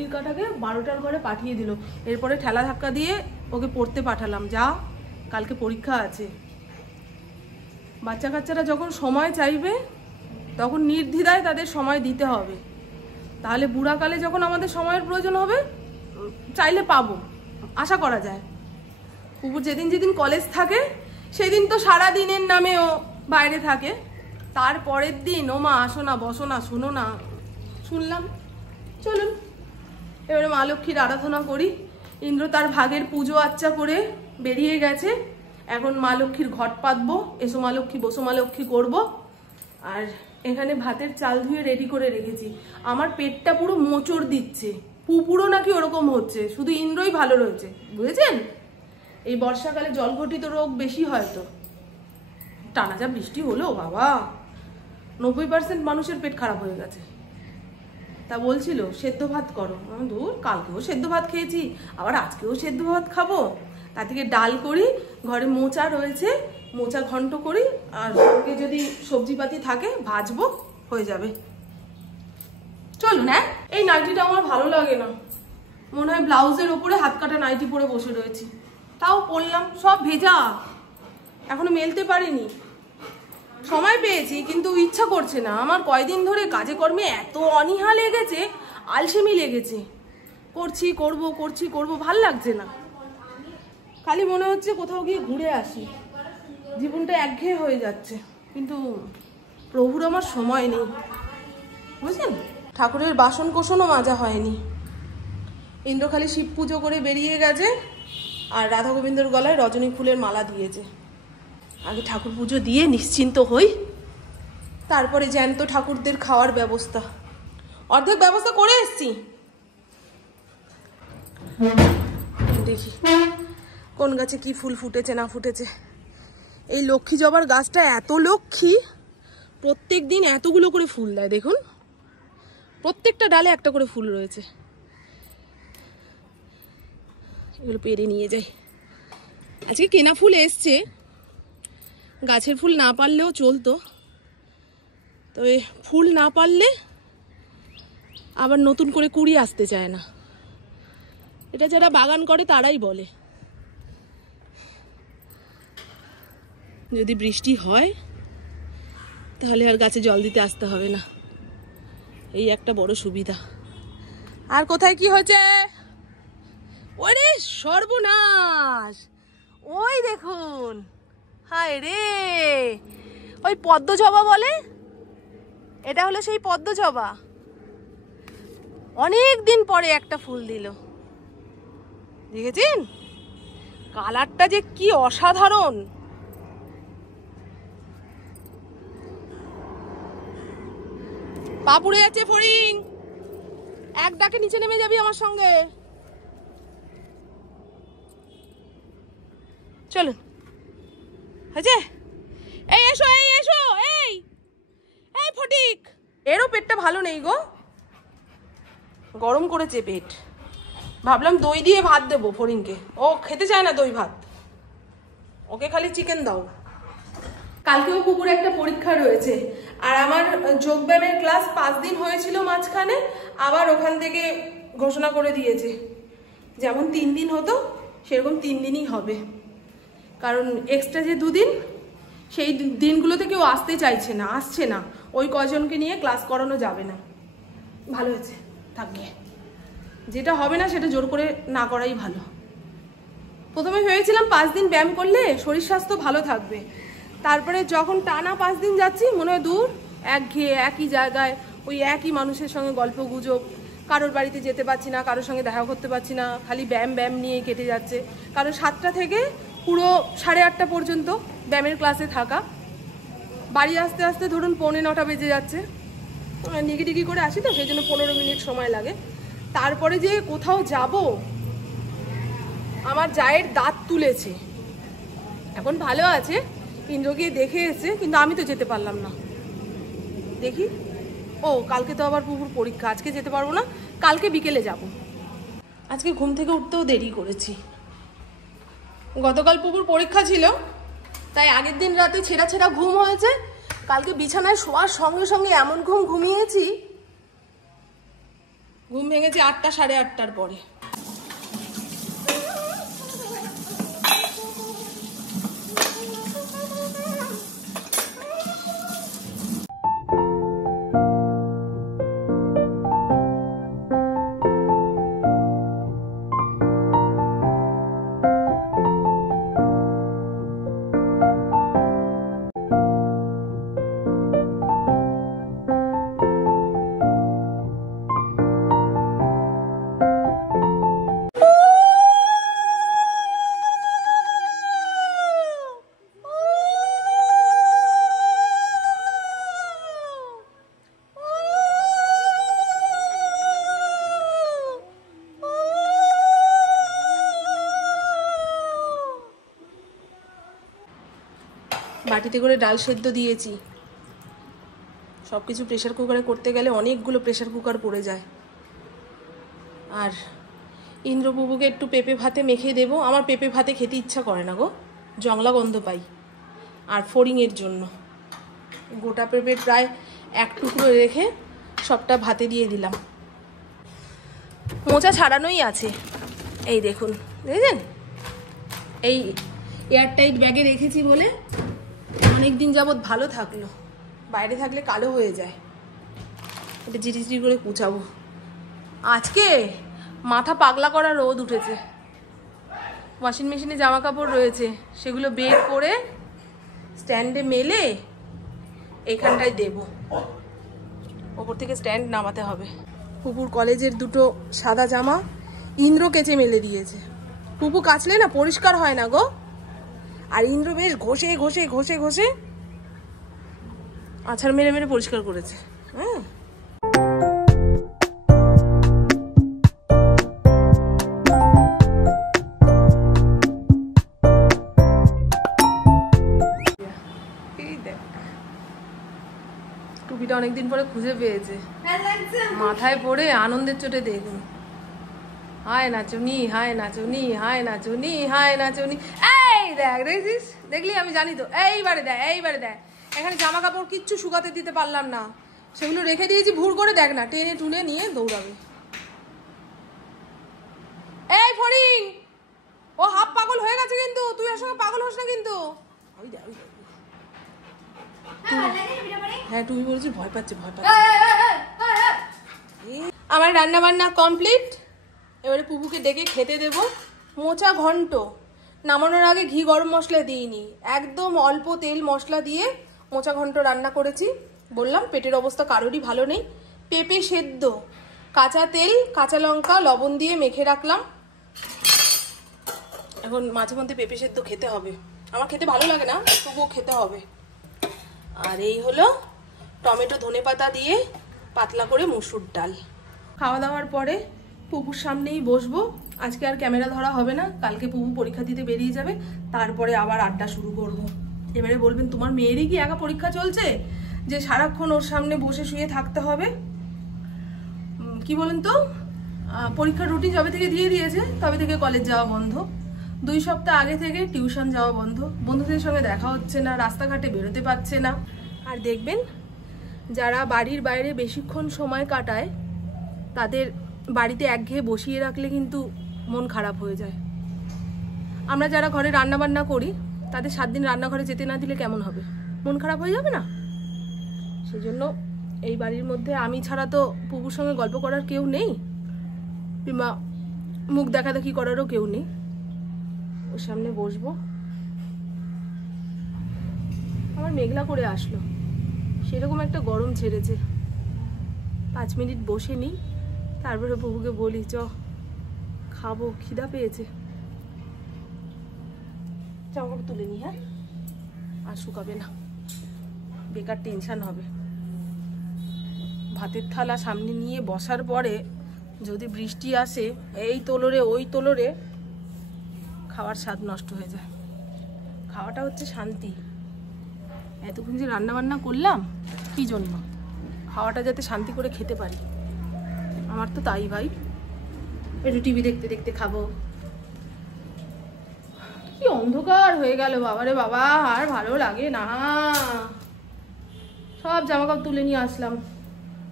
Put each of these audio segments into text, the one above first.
ঘড়ির কাঁটাকে 12টার ঘরে পাঠিয়ে দিল। এরপরে ঠেলা ধাক্কা দিয়ে ওকে পড়তে পাঠালাম, যা কালকে পরীক্ষা আছে। বাচ্চা কাচ্চারা যখন সময় চাইবে তখন নির্দ্বিধায় তাদের সময় দিতে হবে, তাহলে বুড়াকালে যখন আমাদের সময়ের প্রয়োজন হবে চাইলে পাবো, আশা করা যায়। পুকুর যেদিন যেদিন কলেজ থাকে সেদিন তো সারা দিনের নামে ও বাইরে থাকে, তারপরের দিন ও মা আসো না, বসো না, শোনো না, শুনলাম। চলুন এবারে মা লক্ষ্মীর আরাধনা করি। ইন্দ্র তার ভাগের পুজো আচ্চা করে বেরিয়ে গেছে, এখন মা লক্ষ্মীর ঘট পাতবো, এসো মা লক্ষ্মী বসো মা লক্ষ্মী করবো। আর এখানে ভাতের চাল ধুয়ে রেডি করে রেখেছি। আমার পেটটা পুরো মোচড় দিচ্ছে, পুকুরও নাকি ওরকম হচ্ছে, শুধু ইন্দ্রই ভালো রয়েছে, বুঝেছেন? এই বর্ষাকালে জলঘটিত রোগ বেশি হয়তো। টানা যা বৃষ্টি হলো বাবা, 90% মানুষের পেট খারাপ হয়ে গেছে। তা বলছিল সেদ্ধ ভাত করো, দূর, কালকেও সেদ্ধ ভাত খেয়েছি, আবার আজকেও সেদ্ধ ভাত খাবো। তার থেকে ডাল করি, ঘরে মোচা রয়েছে, মোচা ঘন্ট করি, আর সঙ্গে যদি সবজিপাতি থাকে ভাজবো, হয়ে যাবে। চলুন। হ্যাঁ, এই নাইটিটা আমার ভালো লাগে না, মনে হয় ব্লাউজের ওপরে হাত কাটা নাইটি পরে বসে রয়েছি। তাও পরলাম, সব ভেজা, এখনো মেলতে পারিনি। সময় পেয়েছি কিন্তু ইচ্ছা করছে না। আমার কয়দিন ধরে কাজে কর্মে এত অনীহা লেগেছে, আলসেমি লেগেছে, করছি করব করছি করব, ভাল লাগছে না। খালি মনে হচ্ছে কোথাও গিয়ে ঘুরে আসি, জীবনটা একঘেয়ে হয়ে যাচ্ছে। কিন্তু প্রভুর আমার সময় নেই, বুঝলেন? ঠাকুরের বাসন কোসনও মাজা হয়নি। ইন্দ্র খালি শিব পুজো করে বেরিয়ে গেছে, আর রাধা গোবিন্দর গলায় রজনী ফুলের মালা দিয়েছে। আগে ঠাকুর পুজো দিয়ে নিশ্চিন্ত হই, তারপরে জ্যান্ত ঠাকুরদের খাওয়ার ব্যবস্থা। অর্ধেক ব্যবস্থা করে এসছি, দেখি কোন গাছে কি ফুল ফুটেছে না ফুটেছে। এই লক্ষ্মী জবার গাছটা এত লক্ষ্মী, প্রত্যেক দিন এতগুলো করে ফুল দেয়, দেখুন প্রত্যেকটা ডালে একটা করে ফুল রয়েছে। এগুলো পেরে নিয়ে যাই। আজকে কেনা ফুল এসছে, গাছের ফুল না পারলেও চলতো, তবে ফুল না পারলে আবার নতুন করে কুড়ি আসতে চায় না। এটা যারা বাগান করে তারাই বলে। যদি বৃষ্টি হয় তাহলে আর গাছে জল দিতে আসতে হবে না, এই একটা বড় সুবিধা। আর কোথায় কি হয়েছে? ওরে সর্বনাশ, ওই দেখুন, হায় রে, ওই পদ্ম জবা বলে, এটা হলো সেই পদ্ম জবা। অনেক দিন পরে একটা ফুল দিল, দেখেছেন? কালারটা যে কি অসাধারণ। পা পুড়ে যাচ্ছে ফড়িং, এক ডাকে নিচে নেমে যাবি আমার সঙ্গে। চলুন, হয়েছে? এই এসো, এই এসো, এই এই ফটিক, এরও পেটটা ভালো নেই গো, গরম করেছে পেট। ভাবলাম দই দিয়ে ভাত দেবো ফড়িংকে, ও খেতে চায় না দই ভাত, ওকে খালি চিকেন দাও। কালকেও পুকুরে একটা পরীক্ষা রয়েছে, আর আমার যোগব্যায়ামের ক্লাস 5 দিন হয়েছিল মাঝখানে, আবার ওখান থেকে ঘোষণা করে দিয়েছে যেমন 3 দিন হতো সেরকম 3 দিনই হবে। কারণ এক্সট্রা যে 2 দিন, সেই দিনগুলোতে কেউ আসতে চাইছে না, আসছে না, ওই কজনকে নিয়ে ক্লাস করানো যাবে না। ভালো হয়েছে, থাকবে। যেটা হবে না সেটা জোর করে না করাই ভালো। প্রথমে ভেবেছিলাম 5 দিন ব্যায়াম করলে শরীর স্বাস্থ্য ভালো থাকবে, তারপরে যখন টানা 5 দিন যাচ্ছি মনে হয় দূর, একঘেয়ে একই জায়গায় ওই একই মানুষের সঙ্গে গল্প গুজব, কারোর বাড়িতে যেতে পারছি না, কারোর সঙ্গে দেখা করতে পারছি না, খালি ব্যায়াম ব্যায়াম নিয়ে কেটে যাচ্ছে। কারণ 7টা থেকে পুরো 8:30 পর্যন্ত ব্যায়ামের ক্লাসে থাকা, বাড়ি আসতে আসতে ধরুন 8:45 বেজে যাচ্ছে। নিগিটিগি করে আসি তো, সেই জন্য 15 মিনিট সময় লাগে। তারপরে যে কোথাও যাব, আমার জায়ের দাঁত তুলেছে, এখন ভালো আছে, ইন্দ্র গিয়ে দেখে এসেছে, কিন্তু আমি তো যেতে পারলাম না। দেখি, ও কালকে তো আবার পুকুর পরীক্ষা, আজকে যেতে পারবো না, কালকে বিকেলে যাব। আজকে ঘুম থেকে উঠতেও দেরি করেছি, গতকাল পুকুর পরীক্ষা ছিল, তাই আগের দিন রাতে ছেঁড়া ছেঁড়া ঘুম হয়েছে। কালকে বিছানায় শোয়ার সঙ্গে সঙ্গে এমন ঘুমিয়েছি, ঘুম ভেঙেছে 8টা সাড়ে 8টার পরে। বাটিতে করে ডাল সেদ্ধ দিয়েছি। সব কিছু প্রেশার কুকারে করতে গেলে অনেকগুলো প্রেশার কুকার পড়ে যায়। আর ইন্দ্রবাবুকে একটু পেঁপে ভাতে মেখে দেবো। আমার পেঁপে ভাতে খেতে ইচ্ছা করে না গো, জংলা গন্ধ পাই। আর ফড়িংয়ের জন্য গোটা পেঁপে প্রায় 1 টুকরো রেখে সবটা ভাতে দিয়ে দিলাম। মোচা ছাড়ানোই আছে, এই দেখুন, দেখেছেন? এই এয়ারটাইট ব্যাগে রেখেছি বলে অনেক দিন যাবৎ ভালো থাকলো, বাইরে থাকলে কালো হয়ে যায়। এটা জিরি করে কুচাবো। আজকে মাথা পাগলা করা রোদ উঠেছে, ওয়াশিং মেশিনে জামা কাপড় রয়েছে, সেগুলো বের করে স্ট্যান্ডে মেলে এইখানটায় দেব। ওপর থেকে স্ট্যান্ড নামাতে হবে। পুপুর কলেজের 2টো সাদা জামা ইন্দ্র কেচে মেলে দিয়েছে। পুপু কাচলে না পরিষ্কার হয় না গো, আর ইন্দ্র বেশ ঘষে ঘষে ঘষে ঘষে আছাড় মেরে মেরে পরিষ্কার করেছে। হ্যাঁ, টুপিটা অনেকদিন পরে খুঁজে পেয়েছে, মাথায় পড়ে আনন্দের চোটে দেখুন। হায় নাচুনি, হায় নাচুনি, হায় নাচুনি, হায় নাচুনি। এই দেখ, দেখছিস? দেখলি? আমি জানি তো। এইবারে দেখ, এইবারে দেখ। এখানে জামা কাপড় কিচ্ছু শুকাতে দিতে পারলাম না, সেগুলো রেখে দিয়েছি। ভুল করে দেখ না, টেনে টুনে নিয়ে দৌড়াবে। এই ফড়িং, ও হাফ পাগল হয়ে গেছে কিন্তু, তুই ওর সঙ্গে পাগল হোস না কিন্তু। হ্যাঁ, তুমি বলছি ভয় পাচ্ছে, ভয় পাচ্ছে। আমার রান্না বান্না কমপ্লিট। এবারে পুপুকে ডেকে খেতে দেব। মোচা ঘন্ট নামানোর আগে ঘি গরম মশলা দিইনি, একদম অল্প তেল মশলা দিয়ে মোচা ঘন্ট রান্না করেছি। বললাম পেটের অবস্থা কারোরই ভালো নেই। পেঁপে সেদ্ধ, কাঁচা তেল, কাঁচা লঙ্কা, লবণ দিয়ে মেখে রাখলাম। এখন মাঝে মধ্যে পেঁপে সেদ্ধ খেতে হবে। আমার খেতে ভালো লাগে না, তবুও খেতে হবে। আর এই হলো টমেটো ধনে পাতা দিয়ে পাতলা করে মসুর ডাল। খাওয়া দাওয়ার পরে পুপুর সামনেই বসবো। আজকে আর ক্যামেরা ধরা হবে না, কালকে পুপু পরীক্ষা দিতে বেরিয়ে যাবে, তারপরে আবার আড্ডা শুরু করব। এবারে বলবেন তোমার মেয়েরই কি একা পরীক্ষা চলছে যে সারাক্ষণ ওর সামনে বসে শুয়ে থাকতে হবে? কি বলেন তো, পরীক্ষার রুটিন যবে থেকে দিয়ে দিয়েছে তবে থেকে কলেজ যাওয়া বন্ধ, 2 সপ্তাহ আগে থেকে টিউশন যাওয়া বন্ধ, বন্ধুদের সঙ্গে দেখা হচ্ছে না, রাস্তাঘাটে বেরোতে পারছে না। আর দেখবেন যারা বাড়ির বাইরে বেশিক্ষণ সময় কাটায় তাদের বাড়িতে একঘেয়ে বসিয়ে রাখলে কিন্তু মন খারাপ হয়ে যায়। আমরা যারা ঘরে রান্না বান্না করি তাদের 7 দিন রান্নাঘরে যেতে না দিলে কেমন হবে? মন খারাপ হয়ে যাবে না? সেজন্য এই বাড়ির মধ্যে আমি ছাড়া তো পুপুর সঙ্গে গল্প করার কেউ নেই, কিংবা মুখ দেখাদেখি করারও কেউ নেই। ওর সামনে বসবো। আমার মেঘলা করে আসলো, সেরকম একটা গরম ছেড়েছে। 5 মিনিট বসে নিই, তারপরে পুপুকে বলি চ খাবো, খিদা পেয়েছে। জামাকাপড় তুলে নি, হ্যাঁ, আর শুকাবে না, বেকার টেনশন হবে। ভাতের থালা সামনে নিয়ে বসার পরে যদি বৃষ্টি আসে, এই তোলরে ওই তোলরে, খাওয়ার স্বাদ নষ্ট হয়ে যায়। খাওয়াটা হচ্ছে শান্তি। এতক্ষণ যে রান্না বান্না করলাম কি জন্য? খাওয়াটা যাতে শান্তি করে খেতে পারি। আমার তো তাই ভাই, একটু টিভি দেখতে দেখতে খাবো। কি অন্ধকার হয়ে গেল বাবারে বাবা, আর ভালো লাগে না। সব জামাকাপড় তুলে নিয়ে আসলাম,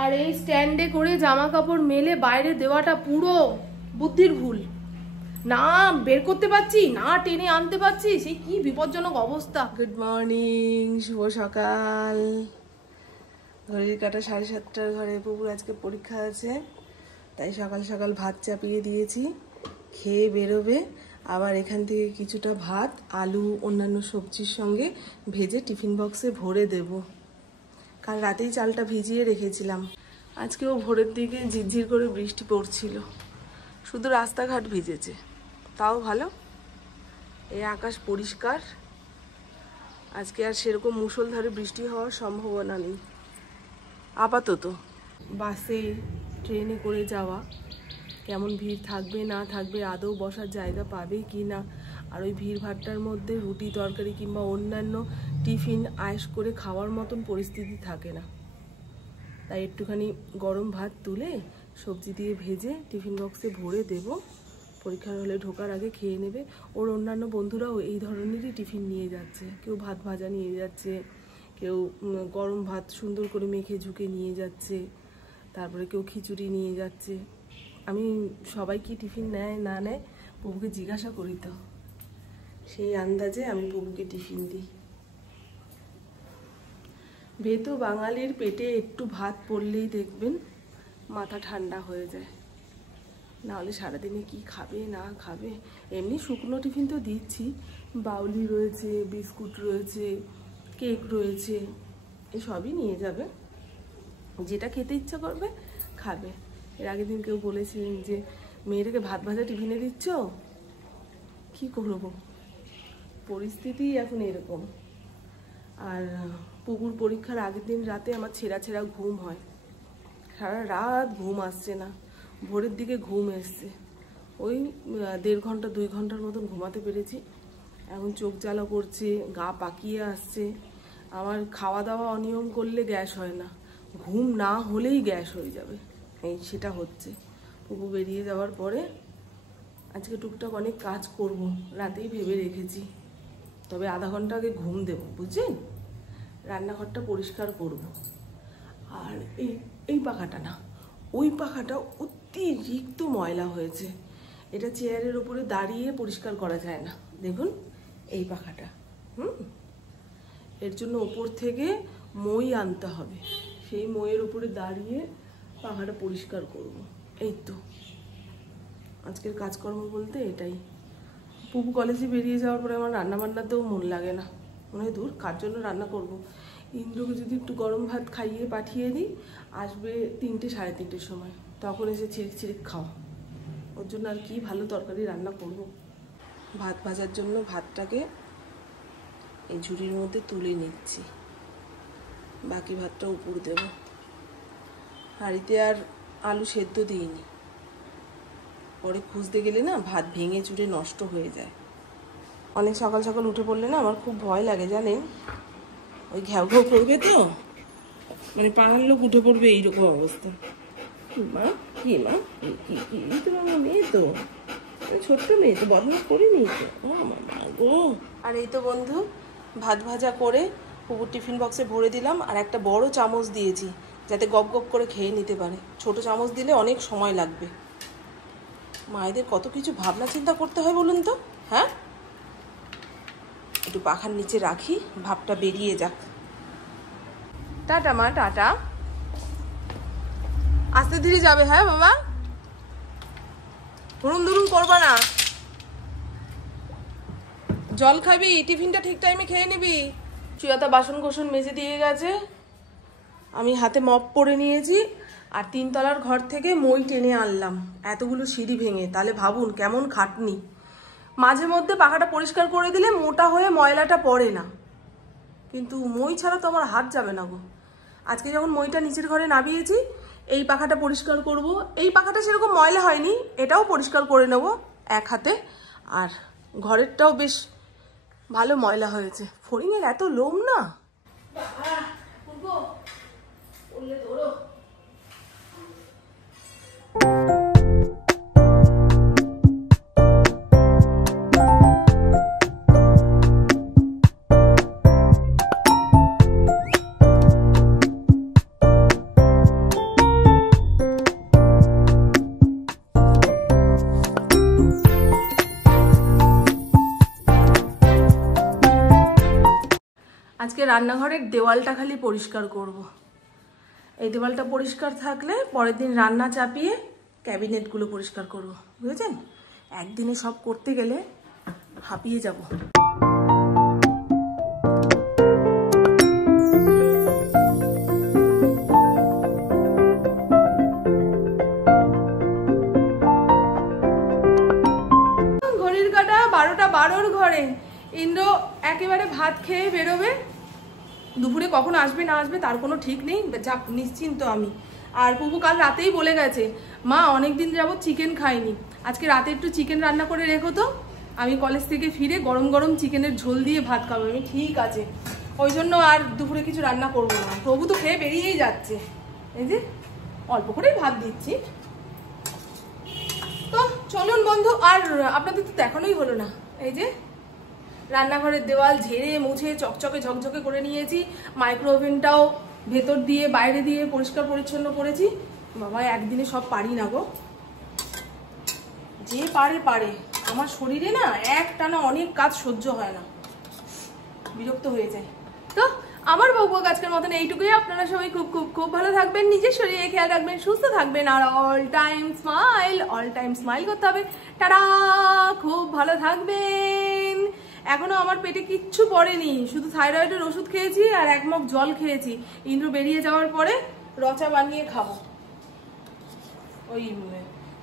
আর এই স্ট্যান্ডে করে জামা কাপড় মেলে বাইরে দেওয়াটা পুরো বুদ্ধির ভুল। না বের করতে পারছি, না টেনে আনতে পারছি, সেই কি বিপজ্জনক অবস্থা। গুড মর্নিং, শুভ সকাল। ঘড়ির কাঁটা 7:30 ঘরে। পুকুর আজকে পরীক্ষা আছে, তাই সকাল সকাল ভাত চাপিয়ে দিয়েছি, খেয়ে বেরোবে। আবার এখান থেকে কিছুটা ভাত আলু অন্যান্য সবজির সঙ্গে ভেজে টিফিন বক্সে ভরে দেব। কাল রাতেই চালটা ভিজিয়ে রেখেছিলাম। আজকেও ভোরের দিকে ঝিরঝির করে বৃষ্টি পড়ছিল, শুধু রাস্তাঘাট ভিজেছে, তাও ভালো। এই আকাশ পরিষ্কার, আজকে আর সেরকম মুষলধারে বৃষ্টি হওয়ার সম্ভাবনা নেই আপাতত। বাসে ট্রেনে করে যাওয়া, কেমন ভিড় থাকবে না থাকবে, আদৌ বসার জায়গা পাবে কি না, আর ওই ভিড়ভাট্টার মধ্যে রুটি তরকারি কিংবা অন্যান্য টিফিন আয়েশ করে খাওয়ার মতন পরিস্থিতি থাকে না। তাই একটুখানি গরম ভাত তুলে সবজি দিয়ে ভেজে টিফিন বক্সে ভরে দেব। পরীক্ষার হলে ঢোকার আগে খেয়ে নেবে। ওর অন্যান্য বন্ধুরাও এই ধরনেরই টিফিন নিয়ে যাচ্ছে, কেউ ভাত ভাজা নিয়ে যাচ্ছে, কেউ গরম ভাত সুন্দর করে মেখে ঝুঁকে নিয়ে যাচ্ছে, তারপরে কেউ খিচুড়ি নিয়ে যাচ্ছে। আমি সবাই কি টিফিন নেয় না নেয় প্রভুকে জিজ্ঞাসা করি, তো সেই আন্দাজে আমি প্রভুকে টিফিন দিই। ভেতো বাঙালির পেটে একটু ভাত পড়লেই দেখবেন মাথা ঠান্ডা হয়ে যায়, নাহলে সারাদিনে কি খাবে না খাবে। এমনি শুকনো টিফিন তো দিচ্ছি, বাউলি রয়েছে, বিস্কুট রয়েছে, কেক রয়েছে, এসবই নিয়ে যাবে, যেটা খেতে ইচ্ছা করবে খাবে। এর আগের দিন কেউ বলেছিলেন যে মেয়েটাকে ভাত ভাজা টিফিনে দিচ্ছ, কি করবো, পরিস্থিতি এখন এরকম। আর পুকুর পরীক্ষার আগের দিন রাতে আমার ছেঁড়া ছেঁড়া ঘুম হয়, সারা রাত ঘুম আসছে না, ভোরের দিকে ঘুম এসছে, ওই 1.5 ঘন্টা 2 ঘন্টার মতন ঘুমাতে পেরেছি। এখন চোখ জ্বালা করছে, গা পাকিয়ে আসছে। আমার খাওয়া দাওয়া অনিয়ম করলে গ্যাস হয় না, ঘুম না হলেই গ্যাস হয়ে যাবে, এই সেটা হচ্ছে। পুকু বেরিয়ে যাওয়ার পরে আজকে টুকটাক অনেক কাজ করব, রাতেই ভেবে রেখেছি। তবে আধা ঘন্টা আগে ঘুম দেবো, বুঝছেন। রান্নাঘরটা পরিষ্কার করব। আর এই পাখাটা না, ওই পাখাটা অতিরিক্ত ময়লা হয়েছে, এটা চেয়ারের উপরে দাঁড়িয়ে পরিষ্কার করা যায় না। দেখুন এই পাখাটা, এর জন্য ওপর থেকে মই আনতে হবে, সেই মইয়ের উপরে দাঁড়িয়ে পাখাটা পরিষ্কার করব। এই তো আজকের কাজকর্ম বলতে এটাই। পুপু কলেজে বেরিয়ে যাওয়ার পরে আমার রান্না বান্নাতেও মন লাগে না, মনে হয় দূর কার জন্য রান্না করব। ইন্দ্রকে যদি একটু গরম ভাত খাইয়ে পাঠিয়ে দিই, আসবে 3টে 3:30 সময়, তখন এসে ছিরিক ছিরিক খাওয়া, ওর জন্য আর কি ভালো তরকারি রান্না করব। ভাত ভাজার জন্য ভাতটাকে এই ঝুড়ির মধ্যে তুলে নিচ্ছি, বাকি ভাতটা উপর দেব। হাঁড়িতে আর আলু সেদ্ধ দিইনি, পরে খুঁজতে গেলে না ভাত ভেঙে চুরে নষ্ট হয়ে যায়। অনেক সকাল সকাল উঠে পড়লে না আমার খুব ভয় লাগে জানেন, ওই ঘ্যাও ঘ্যাও করবে তো, মানে পাড়ার লোক উঠে পড়বে এইরকম অবস্থা। মা কি মা কি কি তোমার মেয়ে তো, ছোট্ট মেয়ে তো, বদমাশ করিনি তো, ও মামা গো। আর এই তো বন্ধু ভাত ভাজা করে পুকুর টিফিন বক্সে ভরে দিলাম, আর একটা বড় চামচ দিয়েছি যাতে গপ গপ করে খেয়ে নিতে পারে। ছোট চামচ দিলে অনেক সময় লাগবে। মায়েদের কত কিছু ভাবনা চিন্তা করতে হয় বলুন তো। হ্যাঁ, একটু পাখার নিচে রাখি, ভাবটা বেরিয়ে যাক। টাটা মা, টাটা। আস্তে ধীরে যাবে, হ্যাঁ বাবা, ধরুন ধরুন করবা না। জল খাবি, টিফিনটা ঠিক টাইমে খেয়ে নিবি। চুয়াতা বাসন কোসন মেজে দিয়ে গেছে, আমি হাতে মপ পরে নিয়েছি, আর 3 তলার ঘর থেকে মই টেনে আনলাম এতগুলো সিঁড়ি ভেঙে। তাহলে ভাবুন কেমন খাটনি। মাঝে মধ্যে পাখাটা পরিষ্কার করে দিলে মোটা হয়ে ময়লাটা পড়ে না, কিন্তু মই ছাড়া তো আমার হাত যাবে না গো। আজকে যখন মইটা নিচের ঘরে নামিয়েছি, এই পাখাটা পরিষ্কার করব। এই পাখাটা সেরকম ময়লা হয়নি, এটাও পরিষ্কার করে নেব এক হাতে। আর ঘরেরটাও বেশ ভালো ময়লা হয়েছে, ফড়িংয়ের এত লোম না। আজকে রান্নাঘরের দেওয়ালটা খালি পরিষ্কার করব। এই দেওয়ালটা পরিষ্কার থাকলে পরের দিন রান্না চাপিয়ে ক্যাবিনেটগুলো পরিষ্কার করব, বুঝেছেন? একদিনে সব করতে গেলে হাঁপিয়ে যাব। ঘড়ির কাঁটা 12টা 12 ঘরে। ইন্দ্র একেবারে ভাত খেয়ে বেরোবে, দুপুরে কখন আসবে না আসবে তার কোনো ঠিক নেই, যাক নিশ্চিন্ত আমি। আর পুপু কাল রাতেই বলে গেছে, মা অনেকদিন যাবত চিকেন খাইনি, আজকে রাতে একটু চিকেন রান্না করে রেখো তো, আমি কলেজ থেকে ফিরে গরম গরম চিকেনের ঝোল দিয়ে ভাত খাবো। আমি ঠিক আছে, ওই জন্য আর দুপুরে কিছু রান্না করবো না। প্রভু তো খেয়ে বেরিয়েই যাচ্ছে, এই যে অল্প করেই ভাত দিচ্ছি। তো চলুন বন্ধু, আর আপনাদের তো দেখানোই হলো না, এই যে রান্নাঘরের দেওয়াল ঝেড়ে মুছে চকচকে ঝকঝকে করে নিয়েছি। মাইক্রো ওভেনটাও ভেতর দিয়ে বাইরে দিয়ে পরিষ্কার পরিচ্ছন্ন করেছি। বাবা একদিনে সব পারি না গো, যে পারে পারে, আমার শরীরে না একটানা অনেক কাজ সহ্য হয় না, বিরক্ত হয়ে যায়। তো আমার বউবক আজকের মতন এইটুকুই। আপনারা সবাই খুব খুব খুব ভালো থাকবেন, নিজের শরীরে খেয়াল রাখবেন, সুস্থ থাকবেন, আর অল টাইম স্মাইল করতে হবে। টাটা, খুব ভালো থাকবেন। এখনো আমার পেটে কিচ্ছু পড়েনি, শুধু থাইরয়েডের ওষুধ খেয়েছি আর 1 মগ জল খেয়েছি। ইন্দ্র বেরিয়ে যাওয়ার পরে রচা বানিয়ে খাবো। ওই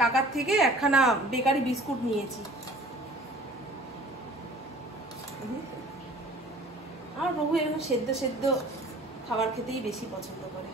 কাকার থেকে একখানা বেকারি বিস্কুট নিয়েছি। আমার প্রভু এরকম সেদ্ধ সেদ্ধ খাবার খেতেই বেশি পছন্দ করে।